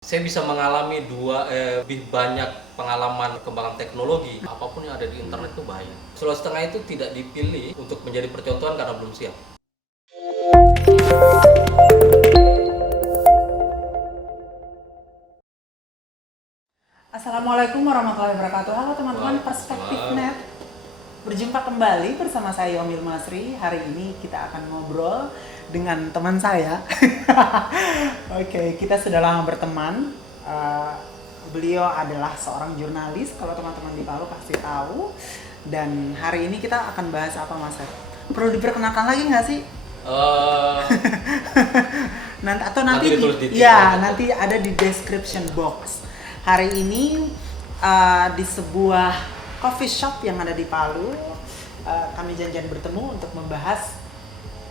Saya bisa mengalami lebih banyak pengalaman perkembangan teknologi. Apapun yang ada di internet itu bahaya. Sulawesi Tengah itu tidak dipilih untuk menjadi percontohan karena belum siap. Assalamualaikum warahmatullahi wabarakatuh. Halo teman-teman Perspektif Net. Berjumpa kembali bersama saya Yomil Masri. Hari ini kita akan ngobrol dengan teman saya. Oke, kita sudah lama berteman. Beliau adalah seorang jurnalis, kalau teman-teman di Palu pasti tahu. Dan hari ini kita akan bahas apa, Mas? Perlu diperkenalkan lagi nggak sih? Nanti ada di description box. Hari ini di sebuah coffee shop yang ada di Palu, kami janjian bertemu untuk membahas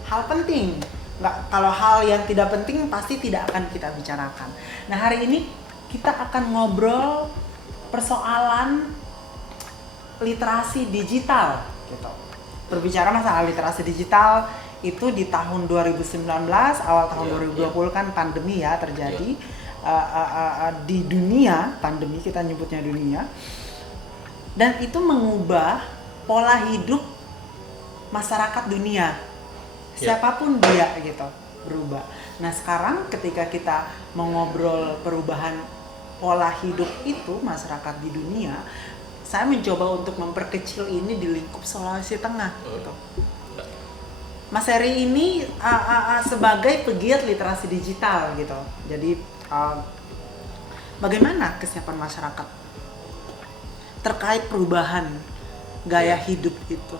hal penting. Kalau hal yang tidak penting pasti tidak akan kita bicarakan. Nah, hari ini kita akan ngobrol persoalan literasi digital gitu. Berbicara masalah literasi digital itu di tahun 2019, awal tahun 2020 kan pandemi ya terjadi. Di dunia, pandemi kita nyebutnya dunia, dan itu mengubah pola hidup masyarakat dunia, siapapun dia gitu, berubah. Nah sekarang ketika kita mengobrol perubahan pola hidup itu masyarakat di dunia, saya mencoba untuk memperkecil ini di lingkup Sulawesi Tengah gitu. Mas Heri ini sebagai pegiat literasi digital gitu, jadi bagaimana kesiapan masyarakat terkait perubahan gaya hidup itu?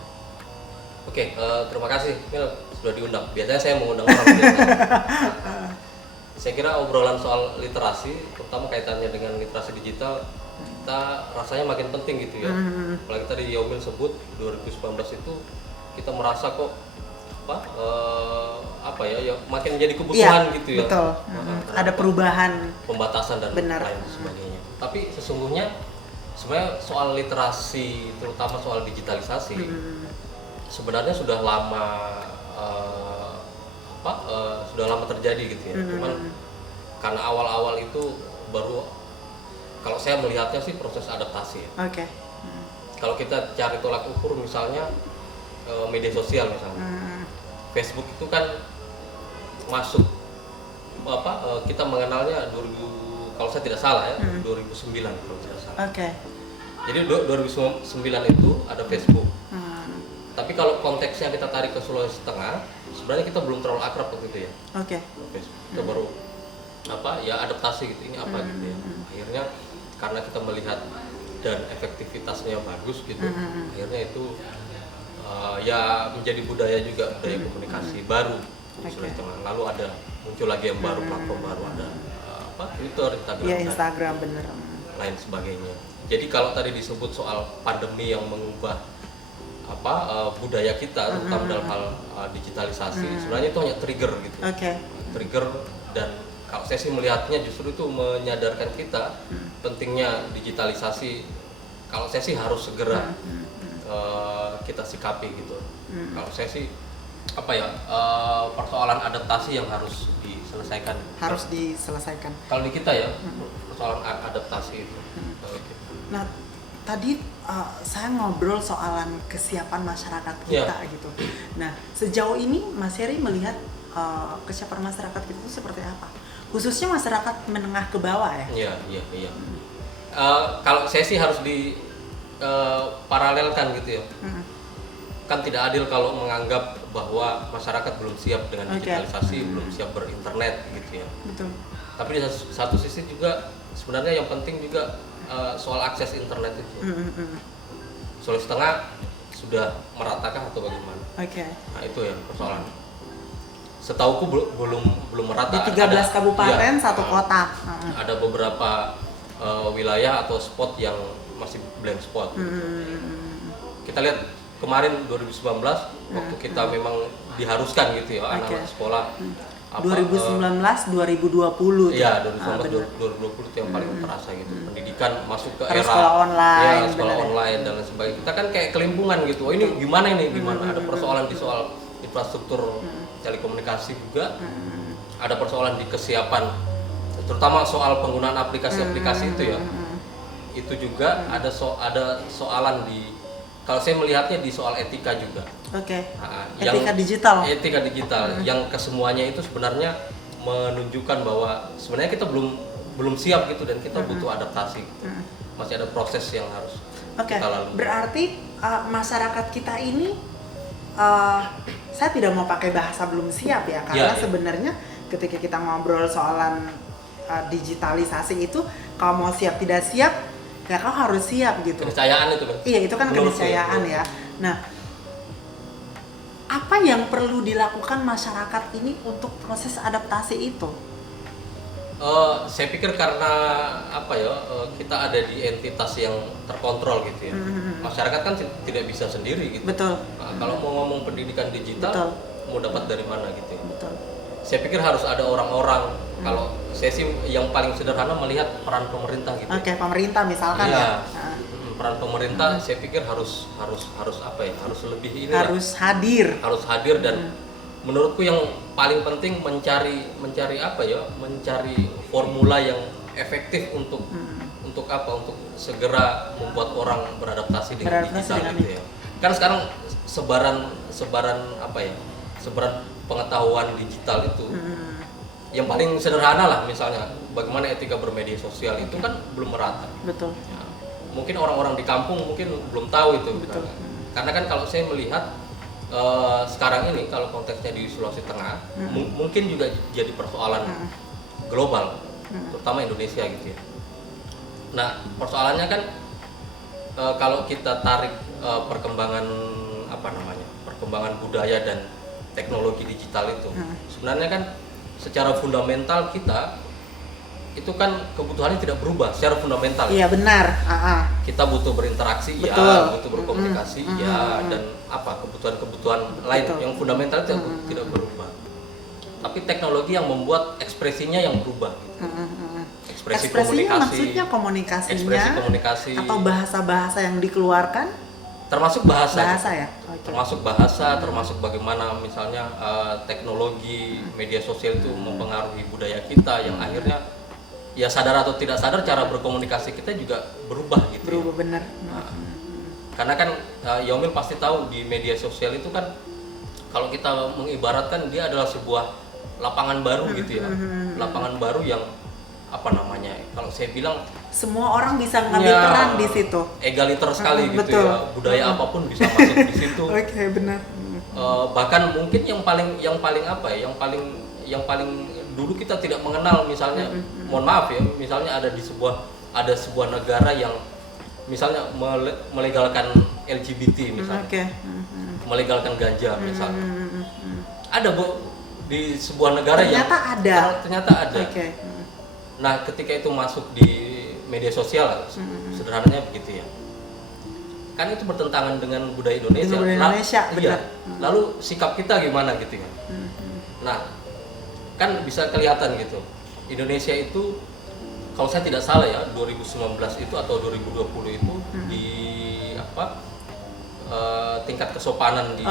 Oke, terima kasih Mil sudah diundang. Biasanya saya mengundang orang. Saya kira obrolan soal literasi, terutama kaitannya dengan literasi digital, kita rasanya makin penting gitu ya. Apalagi tadi Yomil sebut 2019 itu kita merasa kok makin menjadi kebutuhan gitu ya. Betul. Ada perubahan, pembatasan dan lain sebagainya. Tapi sebenarnya soal literasi, terutama soal digitalisasi, sebenarnya sudah lama terjadi gitu ya. Cuman karena awal-awal itu baru, kalau saya melihatnya sih proses adaptasi ya. Oke. Kalau kita cari tolak ukur misalnya media sosial misalnya. Facebook itu kan masuk kita mengenalnya kalau saya tidak salah ya 2009 kalau tidak salah. Oke. Jadi 2009 itu ada Facebook. Tapi kalau konteksnya kita tarik ke Sulawesi Tengah, sebenarnya kita belum terlalu akrab waktu itu ya. Oke. Facebook. Kita baru adaptasi gitu, ini apa gitu ya. Akhirnya karena kita melihat dan efektivitasnya bagus gitu, akhirnya itu menjadi budaya juga, budaya komunikasi baru di Sulawesi Tengah. Lalu ada muncul lagi yang baru, platform baru, ada Twitter, Instagram bener. Lain sebagainya. Jadi kalau tadi disebut soal pandemi yang mengubah budaya kita, terutama dalam hal digitalisasi, sebenarnya itu hanya trigger gitu. Trigger, dan kalau saya sih melihatnya justru itu menyadarkan kita pentingnya digitalisasi. Kalau saya sih harus segera kita sikapi gitu. Kalau saya sih persoalan adaptasi yang harus diselesaikan. Kalau di kita ya persoalan adaptasi itu. Nah tadi saya ngobrol soalan kesiapan masyarakat kita gitu. Nah sejauh ini Mas Heri melihat kesiapan masyarakat kita itu seperti apa? Khususnya masyarakat menengah ke bawah ya? Iya. Kalau saya sih harus paralelkan gitu ya. Kan tidak adil kalau menganggap bahwa masyarakat belum siap dengan digitalisasi, belum siap berinternet gitu ya. Betul. Tapi di satu sisi juga sebenarnya yang penting juga soal akses internet itu. Sulawesi Tengah sudah meratakah atau bagaimana? Nah itu ya persoalan. Setauku belum merata. Di 13 kabupaten, satu kota. Ada beberapa wilayah atau spot yang masih blank spot. Kita lihat kemarin 2019 waktu kita memang diharuskan gitu ya anak-anak sekolah 2019 2020 iya 2019 2020 itu yang paling terasa gitu. Pendidikan masuk ke era sekolah online, sekolah online dan lain sebagainya. Kita kan kayak kelimpungan gitu. Oh, ini gimana ada persoalan di soal infrastruktur telekomunikasi juga, ada persoalan di kesiapan terutama soal penggunaan aplikasi-aplikasi itu ya. Itu juga ada soalan di, kalau saya melihatnya di soal etika juga. Etika digital. Etika digital yang kesemuanya itu sebenarnya menunjukkan bahwa sebenarnya kita belum siap gitu, dan kita butuh adaptasi. Masih ada proses yang harus kita lalui. Berarti masyarakat kita ini, saya tidak mau pakai bahasa belum siap ya, karena sebenarnya ketika kita ngobrol soalan digitalisasi itu, kalau mau siap tidak siap, ya kau harus siap gitu. Keniscayaan itu kan? Iya, itu kan keniscayaan ya. Nah, apa yang perlu dilakukan masyarakat ini untuk proses adaptasi itu? Saya pikir karena kita ada di entitas yang terkontrol gitu ya. Masyarakat kan tidak bisa sendiri gitu. Betul. Nah, kalau mau ngomong pendidikan digital, mau dapat dari mana gitu ya. Betul. Saya pikir harus ada orang-orang. Kalau saya sih yang paling sederhana melihat peran pemerintah gitu. Pemerintah misalkan ya. Peran pemerintah saya pikir harus harus lebih ini. Harus hadir dan menurutku yang paling penting mencari formula yang efektif untuk segera membuat orang beradaptasi dengan digital gitu ya. Kan sekarang sebaran pengetahuan digital itu yang paling sederhana lah, misalnya bagaimana etika bermedia sosial itu kan belum merata. Betul. Ya, mungkin orang-orang di kampung mungkin belum tahu itu. Betul. Karena kan kalau saya melihat sekarang ini kalau konteksnya di Sulawesi Tengah mungkin juga jadi persoalan global, terutama Indonesia gitu ya. Nah, persoalannya kan kalau kita tarik perkembangan budaya dan teknologi digital itu, sebenarnya kan secara fundamental kita itu kan kebutuhannya tidak berubah secara fundamental. Iya, benar. Kita butuh berinteraksi, butuh berkomunikasi, dan kebutuhan lain yang fundamental itu tidak berubah. Tapi teknologi yang membuat ekspresinya yang berubah. Gitu. Ekspresinya maksudnya komunikasinya, ekspresi komunikasi, atau bahasa-bahasa yang dikeluarkan. Termasuk bahasa ya. Termasuk bahasa, termasuk bagaimana misalnya teknologi media sosial itu mempengaruhi budaya kita, yang akhirnya ya sadar atau tidak sadar cara berkomunikasi kita juga berubah gitu. Berubah, benar. Karena kan Yomil pasti tahu di media sosial itu kan kalau kita mengibaratkan dia adalah sebuah lapangan baru gitu ya. Lapangan baru yang kalau saya bilang semua orang bisa ngambil peran di situ. Egaliter sekali gitu ya. Budaya apapun bisa masuk di situ. Benar. Bahkan mungkin yang paling dulu kita tidak mengenal, misalnya mohon maaf ya, misalnya ada sebuah negara yang misalnya melegalkan LGBT misalnya. Melegalkan ganja misalnya. Ada di sebuah negara ternyata ada. Nah, ketika itu masuk di media sosial, sederhananya begitu ya. Kan itu bertentangan dengan budaya Indonesia. Iya. Lalu sikap kita gimana gitu ya. Nah, kan bisa kelihatan gitu. Indonesia itu kalau saya tidak salah ya, 2019 itu atau 2020 itu di tingkat kesopanan di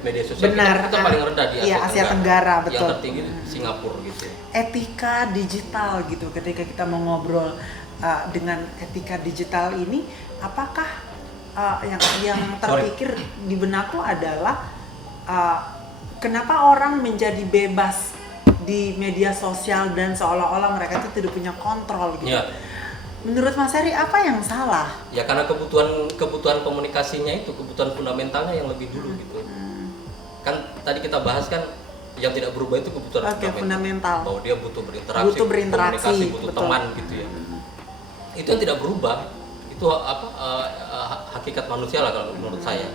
media sosial kita paling rendah di Asia Tenggara, betul. Yang tertinggi Singapura gitu. Etika digital gitu, ketika kita mau ngobrol dengan etika digital ini, apakah yang terpikir di benakku adalah kenapa orang menjadi bebas di media sosial dan seolah-olah mereka itu tidak punya kontrol gitu. Menurut Mas Heri, apa yang salah? Ya karena kebutuhan komunikasinya itu, kebutuhan fundamentalnya yang lebih dulu gitu. Kan tadi kita bahas kan yang tidak berubah itu kebutuhan fundamental. Bahwa dia butuh berinteraksi, komunikasi, butuh teman gitu ya. Itu yang tidak berubah. Itu hakikat manusia lah kalau menurut saya.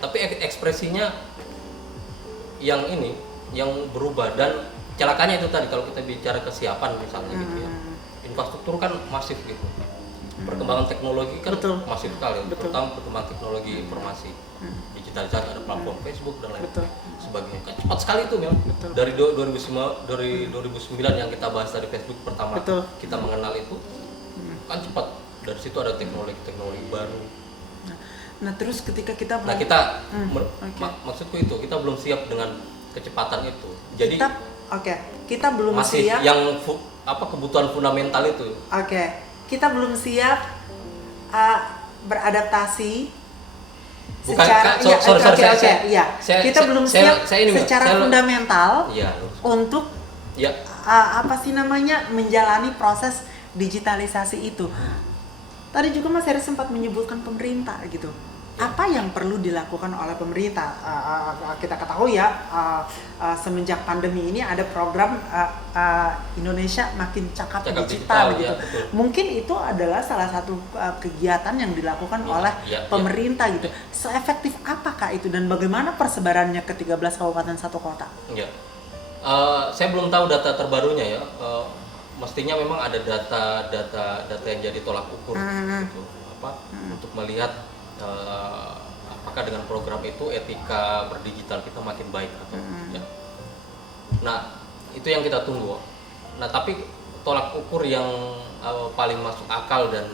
Tapi ekspresinya yang berubah, dan celakanya itu tadi kalau kita bicara kesiapan misalnya gitu ya. Infrastruktur kan masif gitu. Perkembangan teknologi kan masif sekali, terutama perkembangan teknologi informasi. Digitalisasi, ada platform Facebook dan lain sebagainya. Kan cepat sekali itu memang. Dari 2009 yang kita bahas dari Facebook pertama kita mengenal itu kan cepat. Dari situ ada teknologi baru. Nah, terus ketika kita maksudku itu kita belum siap dengan kecepatan itu. Jadi Kita belum masih siap. Yang kebutuhan fundamental itu. Kita belum siap beradaptasi Bukan, secara kita belum siap secara fundamental untuk menjalani proses digitalisasi itu. Tadi juga Mas Heri sempat menyebutkan pemerintah gitu. Apa yang perlu dilakukan oleh pemerintah? Kita ketahui semenjak pandemi ini ada program Indonesia Makin Cakap Digital gitu. Mungkin itu adalah salah satu kegiatan yang dilakukan oleh pemerintah gitu. Seefektif apakah itu dan bagaimana persebarannya ke 13 kabupaten 1 kota? Saya belum tahu data terbarunya ya. Mestinya memang ada data yang jadi tolak ukur gitu. Untuk melihat apakah dengan program itu etika berdigital kita makin baik atau ya. Nah, itu yang kita tunggu. Nah, tapi tolak ukur yang paling masuk akal dan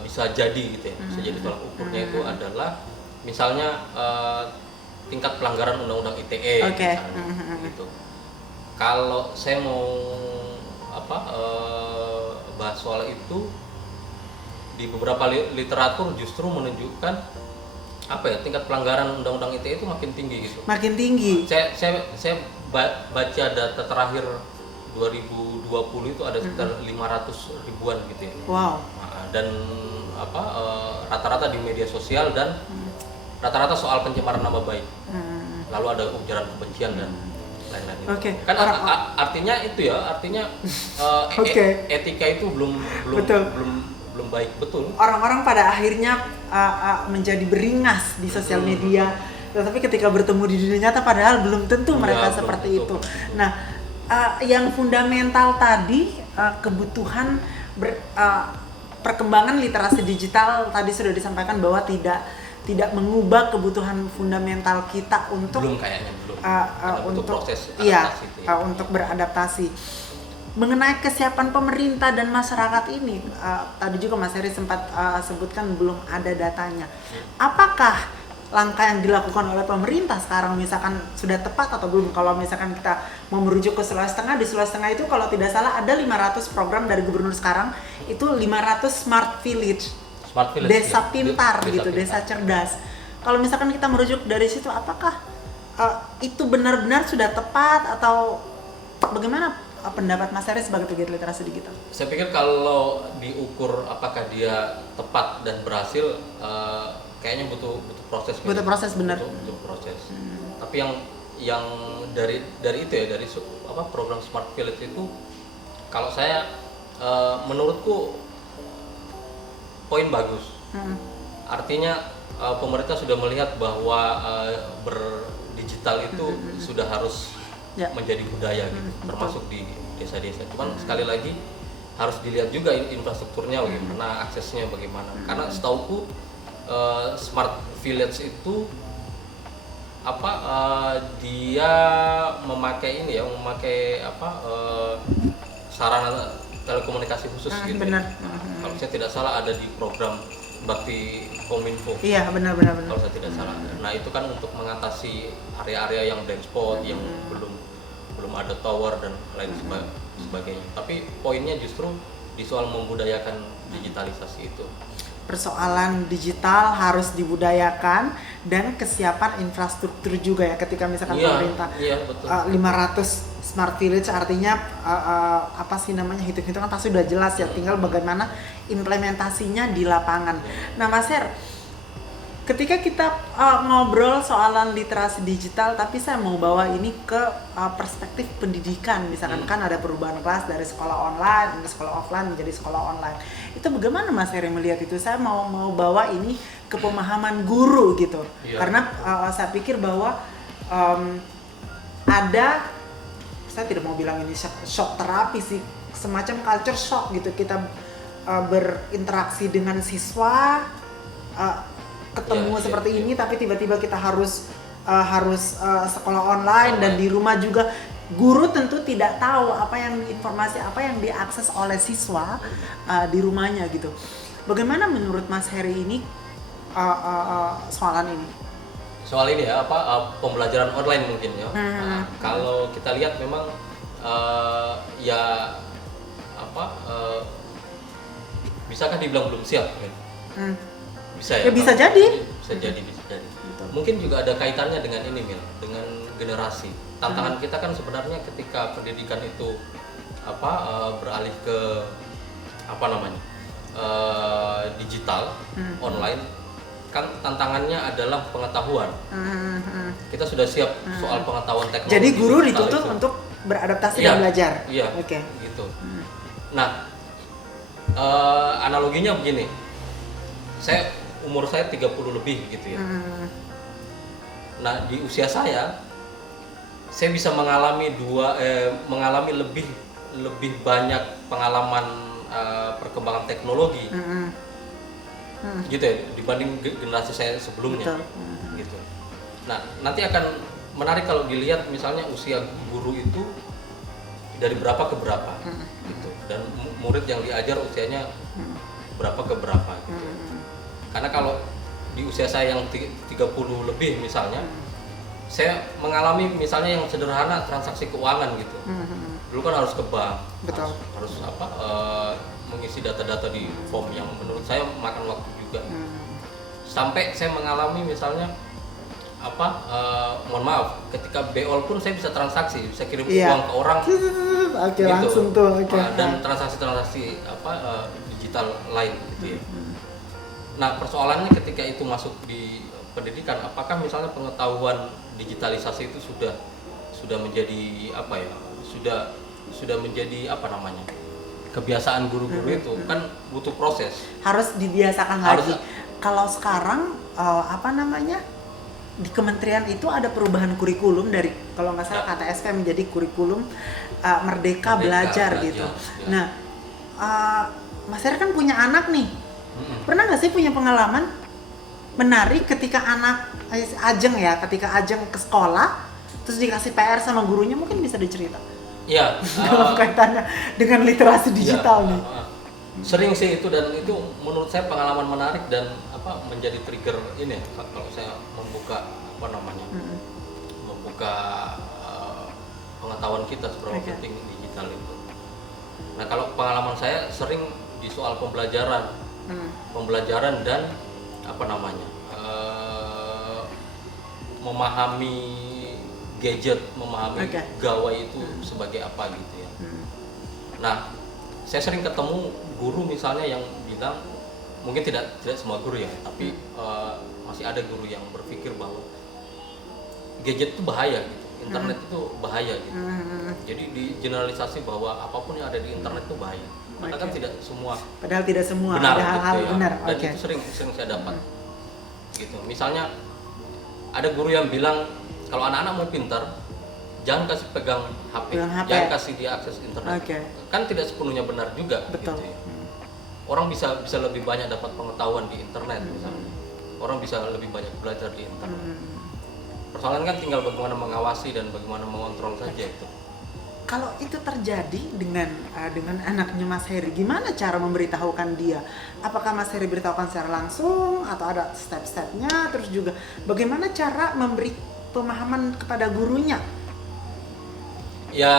bisa jadi gitu ya, bisa jadi tolak ukurnya itu adalah misalnya tingkat pelanggaran undang-undang ITE misalnya, gitu. Kalau saya mau bahas soal itu, di beberapa literatur justru menunjukkan tingkat pelanggaran undang-undang ITE itu makin tinggi gitu. Makin tinggi. Saya baca data terakhir 2020 itu ada sekitar 500 ribuan gitu ya. Wow. Dan rata-rata di media sosial dan rata-rata soal pencemaran nama baik. Lalu ada ujaran kebencian dan lain-lain. Kan artinya itu ya, etika itu belum baik betul. Orang-orang pada akhirnya menjadi beringas di sosial media, tetapi ketika bertemu di dunia nyata padahal belum tentu mereka seperti itu. Nah, yang fundamental tadi kebutuhan perkembangan literasi digital tadi sudah disampaikan bahwa tidak mengubah kebutuhan fundamental kita untuk untuk proses adaptasi untuk beradaptasi. Mengenai kesiapan pemerintah dan masyarakat ini, tadi juga Mas Heri sempat sebutkan belum ada datanya. Apakah langkah yang dilakukan oleh pemerintah sekarang misalkan sudah tepat atau belum? Kalau misalkan kita mau merujuk ke Sulawesi Tengah, di Sulawesi Tengah itu kalau tidak salah ada 500 program dari gubernur sekarang, itu 500 smart village desa pintar gitu, desa cerdas. Kalau misalkan kita merujuk dari situ, apakah itu benar-benar sudah tepat atau bagaimana pendapat Mas Heri sebagai pegiat literasi digital? Saya pikir kalau diukur apakah dia tepat dan berhasil, kayaknya butuh proses. Butuh proses benar. Butuh proses. Tapi yang dari itu ya, dari program Smart Village itu, kalau saya menurutku poin bagus. Artinya pemerintah sudah melihat bahwa berdigital itu sudah harus menjadi budaya gitu, termasuk di desa-desa. Cuman sekali lagi harus dilihat juga infrastrukturnya bagaimana, aksesnya bagaimana. Karena setauku smart village itu dia memakai sarana telekomunikasi khusus gitu. Benar. Kalau saya tidak salah ada di program Bakti Kominfo. Iya, benar. Kalau saya tidak salah. Nah, itu kan untuk mengatasi area-area yang dense spot, yang belum ada tower dan lain sebagainya. Tapi poinnya justru di soal membudayakan digitalisasi itu. Persoalan digital harus dibudayakan dan kesiapan infrastruktur juga ya, ketika misalkan pemerintah 500 smart village artinya hitung-hitungan pasti sudah jelas ya, tinggal bagaimana implementasinya di lapangan. Nah, Mas Her, ketika kita ngobrol soalan literasi digital, tapi saya mau bawa ini ke perspektif pendidikan, misalkan kan ada perubahan kelas dari sekolah online ke sekolah offline menjadi sekolah online. Itu bagaimana Mas Heri melihat itu? Saya mau bawa ini ke pemahaman guru gitu, karena saya pikir bahwa saya tidak mau bilang ini shock terapi sih, semacam culture shock gitu. Kita berinteraksi dengan siswa, ketemu seperti ini, tapi tiba-tiba kita harus sekolah online dan di rumah juga guru tentu tidak tahu informasi apa yang diakses oleh siswa di rumahnya gitu. Bagaimana menurut Mas Heri ini soalan ini? soal ini ya pembelajaran online mungkin ya. Nah, kalau kita lihat memang ya bisakah dibilang belum siap? Bisa ya? Bisa jadi. Bisa jadi. Mungkin juga ada kaitannya dengan ini Mil, dengan generasi. Tantangan kita kan sebenarnya ketika pendidikan itu beralih ke digital, online, kan tantangannya adalah pengetahuan. Kita sudah siap soal pengetahuan teknologi. Jadi guru dituntut untuk beradaptasi dan belajar. Iya. Oke. Gitu. Nah, analoginya begini. Umur saya 30 lebih gitu ya. Nah, di usia saya bisa mengalami lebih banyak pengalaman perkembangan teknologi. Gitu ya, dibanding generasi saya sebelumnya. Gitu. Nah, nanti akan menarik kalau dilihat misalnya usia guru itu dari berapa ke berapa gitu, dan murid yang diajar usianya berapa ke berapa gitu. Karena kalau di usia saya yang 30 lebih misalnya, saya mengalami misalnya yang sederhana transaksi keuangan gitu. Dulu kan harus ke bank, harus mengisi data-data di form yang menurut saya makan waktu juga. Sampai saya mengalami misalnya mohon maaf, ketika BOL pun saya bisa transaksi, bisa kirim uang ke orang. Oke, gitu. langsung tuh. Dan transaksi-transaksi digital lain gitu ya. Nah, persoalannya ketika itu masuk di pendidikan, apakah misalnya pengetahuan digitalisasi itu sudah menjadi sudah menjadi kebiasaan guru-guru itu kan butuh proses. Harus dibiasakan lagi. Kalau sekarang di kementerian itu ada perubahan kurikulum dari kalau nggak salah KTSP menjadi kurikulum Merdeka Belajar gitu. Ya. Nah, Mas Heri kan punya anak nih. Pernah nggak sih punya pengalaman menarik ketika ketika Ajeng ke sekolah terus dikasih PR sama gurunya, mungkin bisa dicerita? Iya. Dalam kaitannya dengan literasi digital nih. Sering sih itu, dan itu menurut saya pengalaman menarik dan menjadi trigger ini kalau saya membuka membuka pengetahuan kita seberapa penting digital itu. Nah, kalau pengalaman saya sering di soal pembelajaran dan memahami gadget, memahami gawai itu sebagai apa gitu ya. Nah, saya sering ketemu guru misalnya yang bilang, mungkin tidak semua guru ya, tapi masih ada guru yang berpikir bahwa gadget itu bahaya gitu, internet itu bahaya gitu. Jadi digeneralisasi bahwa apapun yang ada di internet itu bahaya. Padahal kan tidak semua. Benar, ada hal-hal gitu ya. benar. Dan itu sering saya dapat. Gitu. Misalnya ada guru yang bilang kalau anak-anak mau pintar, jangan kasih pegang HP, jangan kasih dia akses internet. Kan tidak sepenuhnya benar juga. Betul. Gitu ya. Orang bisa lebih banyak dapat pengetahuan di internet misalnya. Orang bisa lebih banyak belajar di internet. Persoalan kan tinggal bagaimana mengawasi dan bagaimana mengontrol saja itu. Kalau itu terjadi dengan anaknya Mas Heri, gimana cara memberitahukan dia? Apakah Mas Heri beritahukan secara langsung atau ada step-stepnya? Terus juga bagaimana cara memberi pemahaman kepada gurunya? Ya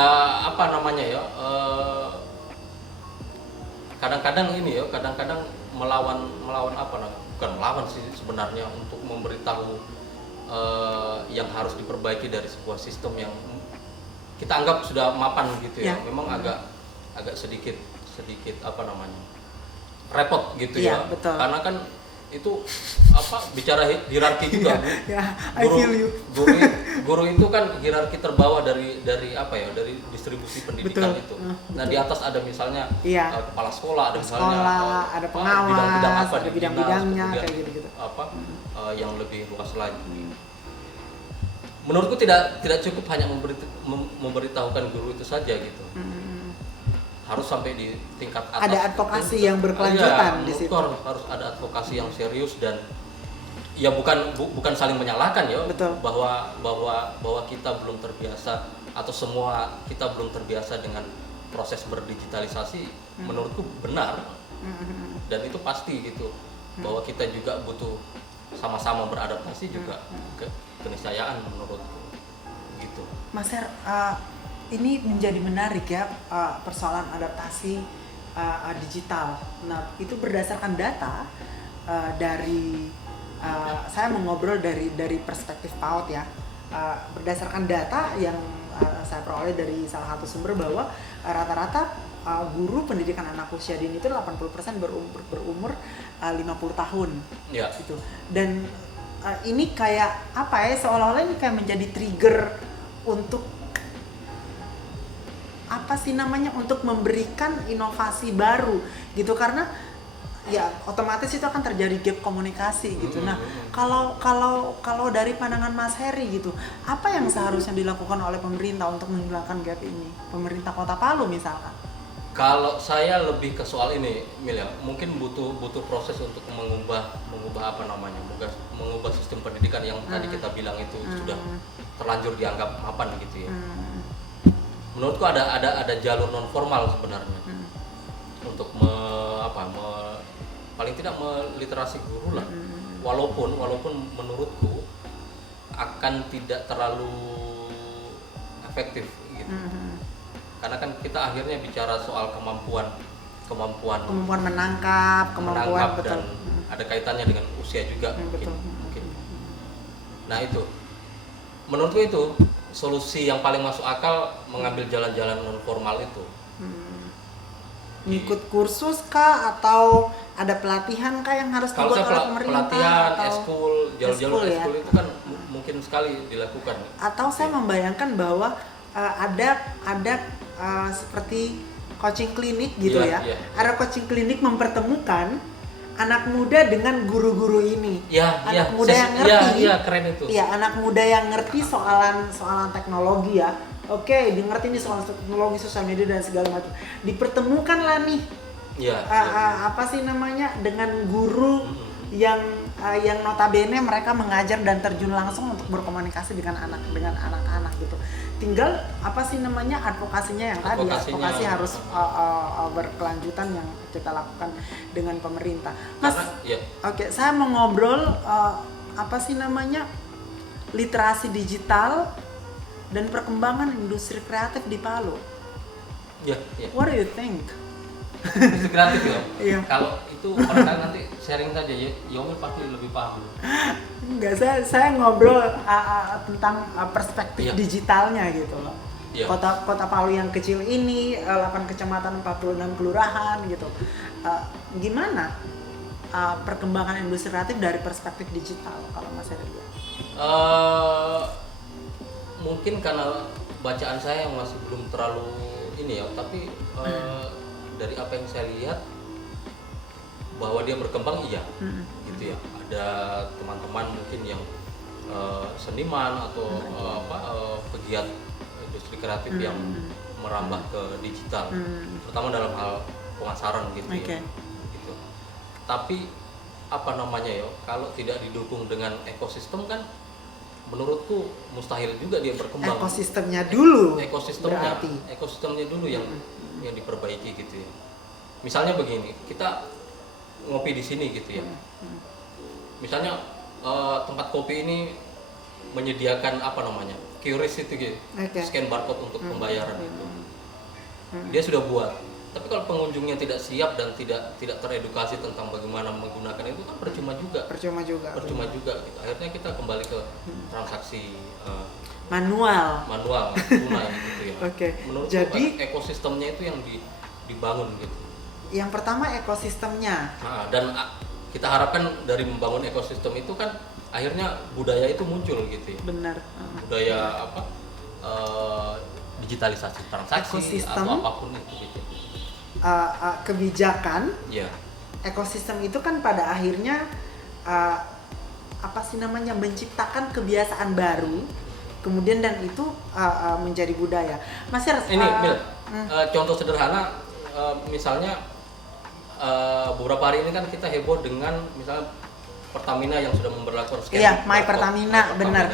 kadang-kadang melawan bukan melawan sih sebenarnya, untuk memberitahu yang harus diperbaiki dari sebuah sistem yang kita anggap sudah mapan gitu ya. Memang agak sedikit repot gitu ya. Betul. Karena kan itu bicara hierarki juga. Guru itu kan hierarki terbawah dari distribusi pendidikan. Betul. Itu. Nah, di atas ada misalnya kepala sekolah, ada ada pengawas, ada bidang-bidangnya kayak gitu-gitu. Yang lebih luas lagi. Menurutku tidak cukup hanya memberitahukan guru itu saja gitu. Harus sampai di tingkat atas. Ada advokasi yang berkelanjutan di situ. Harus ada advokasi yang serius, dan ya bukan saling menyalahkan ya. Betul. bahwa kita belum terbiasa, atau semua kita belum terbiasa dengan proses berdigitalisasi. Menurutku benar. Dan itu pasti gitu, bahwa kita juga butuh sama-sama beradaptasi juga keniscayaan menurutku gitu. Mas Her, ini menjadi menarik ya, persoalan adaptasi digital. Nah, itu berdasarkan data dari saya mau ngobrol dari perspektif PAUD ya. Berdasarkan data yang saya peroleh dari salah satu sumber bahwa rata-rata guru pendidikan anak usia dini itu 80% berumur 50 tahun. Ya. Gitu. Dan ini kayak apa ya, seolah-olah ini kayak menjadi trigger untuk apa sih namanya, untuk memberikan inovasi baru gitu, karena ya otomatis itu akan terjadi gap komunikasi gitu. Nah, kalau dari pandangan Mas Heri gitu, apa yang seharusnya dilakukan oleh pemerintah untuk menghilangkan gap ini? Pemerintah Kota Palu misalkan. Kalau saya lebih ke soal ini, Mil, mungkin butuh proses untuk mengubah apa namanya, mengubah sistem pendidikan yang tadi kita bilang itu sudah terlanjur dianggap mapan gitu ya. Menurutku ada jalur non formal sebenarnya untuk paling tidak meliterasi guru lah. Walaupun menurutku akan tidak terlalu efektif gitu. Karena kan kita akhirnya bicara soal kemampuan menangkap, menangkap betul. Dan ada kaitannya dengan usia juga mungkin. Nah itu menurutku itu solusi yang paling masuk akal, mengambil jalan-jalan non formal itu. Ngikut kursus kah, atau ada pelatihan kah yang harus dibuat oleh pemerintah? Pelatihan, atau eskul, jalur-jalur ya? eskul itu kan mungkin sekali dilakukan. Atau saya membayangkan bahwa ada seperti coaching klinik gitu ya. Ada coaching klinik mempertemukan anak muda dengan guru-guru ini. Anak muda yang ngerti. Keren itu. Iya, anak muda yang ngerti soalan teknologi ya. Oke, dia ngerti nih soal teknologi, sosial media dan segala macam. Dipertemukan lah nih. Apa sih namanya, dengan guru yang notabene mereka mengajar dan terjun langsung untuk berkomunikasi dengan anak-anak gitu. Tinggal apa sih namanya, advokasi advokasi harus berkelanjutan yang kita lakukan dengan pemerintah. Mas, oke, saya mau ngobrol apa sih namanya, literasi digital dan perkembangan industri kreatif di Palu. What do you think? Industri kreatif ya? Iya. Kalau itu mereka nanti sharing saja, Yomi pasti lebih paham. Enggak, saya ngobrol tentang perspektif digitalnya gitu loh. Kota Palu yang kecil ini, 8 kecamatan, 46 kelurahan gitu. Gimana perkembangan industri kreatif dari perspektif digital kalau Mas Heri lihat? Mungkin karena bacaan saya yang masih belum terlalu ini ya, tapi dari apa yang saya lihat bahwa dia berkembang gitu ya. Ada teman-teman mungkin yang seniman atau pegiat industri kreatif yang merambah ke digital, terutama dalam hal pemasaran gitu ya. Gitu. Tapi apa namanya ya, kalau tidak didukung dengan ekosistem kan menurutku mustahil juga dia berkembang. Ekosistemnya dulu yang diperbaiki gitu ya. Misalnya begini, kita ngopi di sini gitu ya. Misalnya tempat kopi ini menyediakan apa namanya, QRIS itu gitu, scan barcode untuk pembayaran itu. Dia sudah buat. Tapi kalau pengunjungnya tidak siap dan tidak teredukasi tentang bagaimana menggunakan itu kan percuma juga. Gitu. Akhirnya kita kembali ke transaksi manual tunai gitu ya. Menurut jadi ekosistemnya itu yang dibangun gitu. Yang pertama ekosistemnya. Dan kita harapkan dari membangun ekosistem itu kan akhirnya budaya itu muncul gitu ya. Benar. Budaya digitalisasi transaksi ekosistem, atau apapun itu gitu. Kebijakan. Ekosistem itu kan pada akhirnya apa sih namanya, menciptakan kebiasaan baru, kemudian dan itu menjadi budaya. Mas Her, ini contoh sederhana, misalnya beberapa hari ini kan kita heboh dengan misalnya Pertamina yang sudah memberlakukan scan. My Pertamina, benar.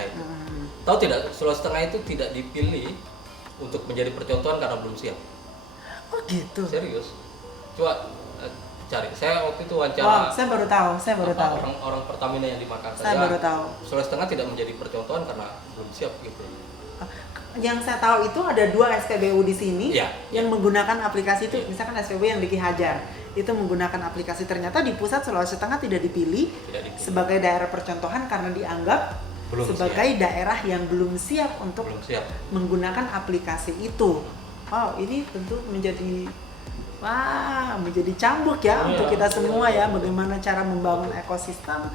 Tahu tidak, Sulawesi Tengah itu tidak dipilih untuk menjadi percontohan karena belum siap. Oh gitu. Serius. Coba cari. Saya waktu itu wawancara. Saya baru tahu. Orang Pertamina yang di Makassar. Saya baru tahu. Sulawesi Tengah tidak menjadi percontohan karena belum siap gitu. Yang saya tahu itu ada 2 SPBU di sini yang menggunakan aplikasi itu. Misalkan SPBU yang di Ki Hajar itu menggunakan aplikasi. Ternyata di pusat Sulawesi Tengah tidak dipilih sebagai daerah percontohan karena dianggap sebagai daerah yang belum siap untuk menggunakan aplikasi itu. Wow, ini tentu menjadi cambuk ya untuk kita semua ya, bagaimana cara membangun ekosistem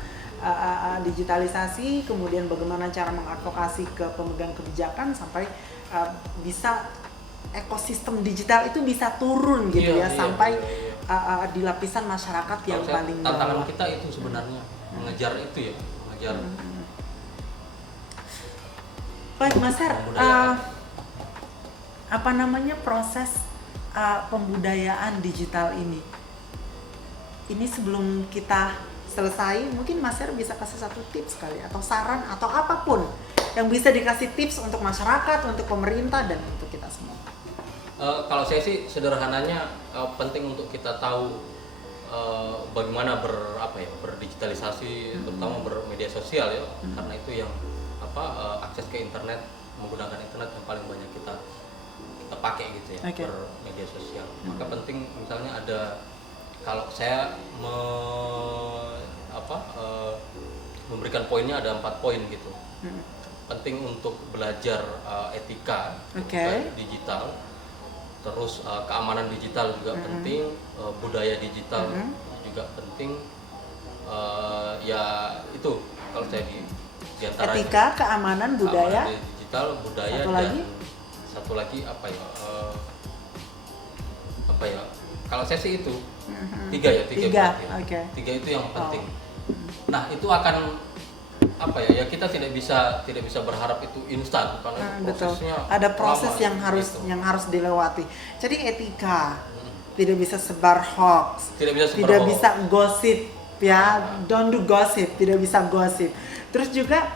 digitalisasi, kemudian bagaimana cara mengadvokasi ke pemegang kebijakan sampai bisa ekosistem digital itu bisa turun gitu sampai di lapisan masyarakat yang paling bawah. Tantangan kita itu sebenarnya mengejar itu ya, mengejar. Baik Mas Her, proses pembudayaan digital ini sebelum kita selesai, mungkin Mas Her bisa kasih satu tips kali atau saran atau apapun yang bisa dikasih tips untuk masyarakat, untuk pemerintah dan untuk kita semua. Kalau saya sih sederhananya penting untuk kita tahu bagaimana berdigitalisasi, terutama bermedia sosial ya, karena itu yang akses ke internet, menggunakan internet yang paling banyak kita pakai gitu ya, bermedia sosial. Maka penting misalnya ada, kalau saya memberikan poinnya ada 4 poin gitu. Penting untuk belajar etika digital, terus keamanan digital juga penting, budaya digital juga penting. Ya itu kalau saya di antaranya. Etika, keamanan, budaya, digital, budaya, satu lagi apa ya? Kalau saya sih itu 3 itu yang penting. Nah itu akan kita tidak bisa berharap itu instan karena prosesnya ada proses lama, yang harus dilewati. Jadi etika, tidak bisa sebar hoax, tidak bisa gosip ya, don't do gossip, tidak bisa gosip. Terus juga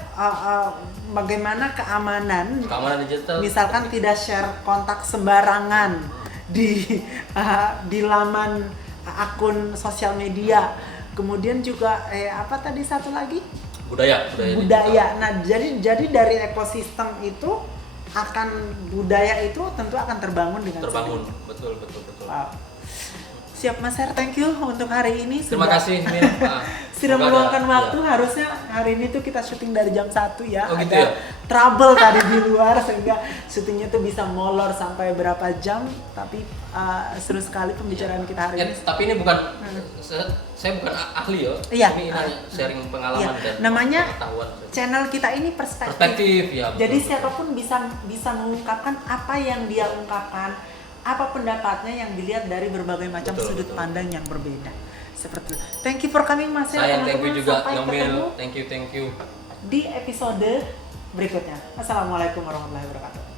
bagaimana keamanan digital, misalkan tidak share kontak sembarangan di laman akun sosial media. Kemudian juga tadi satu lagi? Budaya. Nah, jadi dari ekosistem itu budaya itu tentu akan terbangun dengan betul. Wow. Siap Mas Her, thank you untuk hari ini. Terima kasih sudah meluangkan waktu. Harusnya hari ini tuh kita syuting dari jam 1 ya. Oh, gitu ada ya? trouble tadi di luar sehingga syutingnya tuh bisa molor sampai berapa jam. Tapi seru sekali pembicaraan kita hari ini. Tapi ini bukan saya bukan ahli ya. Iya. Ini hanya sharing pengalaman dan namanya pengetahuan. Channel kita ini perspektif ya. Jadi siapapun bisa mengungkapkan apa yang dia ungkapkan, apa pendapatnya yang dilihat dari berbagai macam sudut pandang yang berbeda. Seperti itu. Thank you for coming Mas. Saya thank you juga Yomil. Thank you. Di episode berikutnya. Assalamualaikum warahmatullahi wabarakatuh.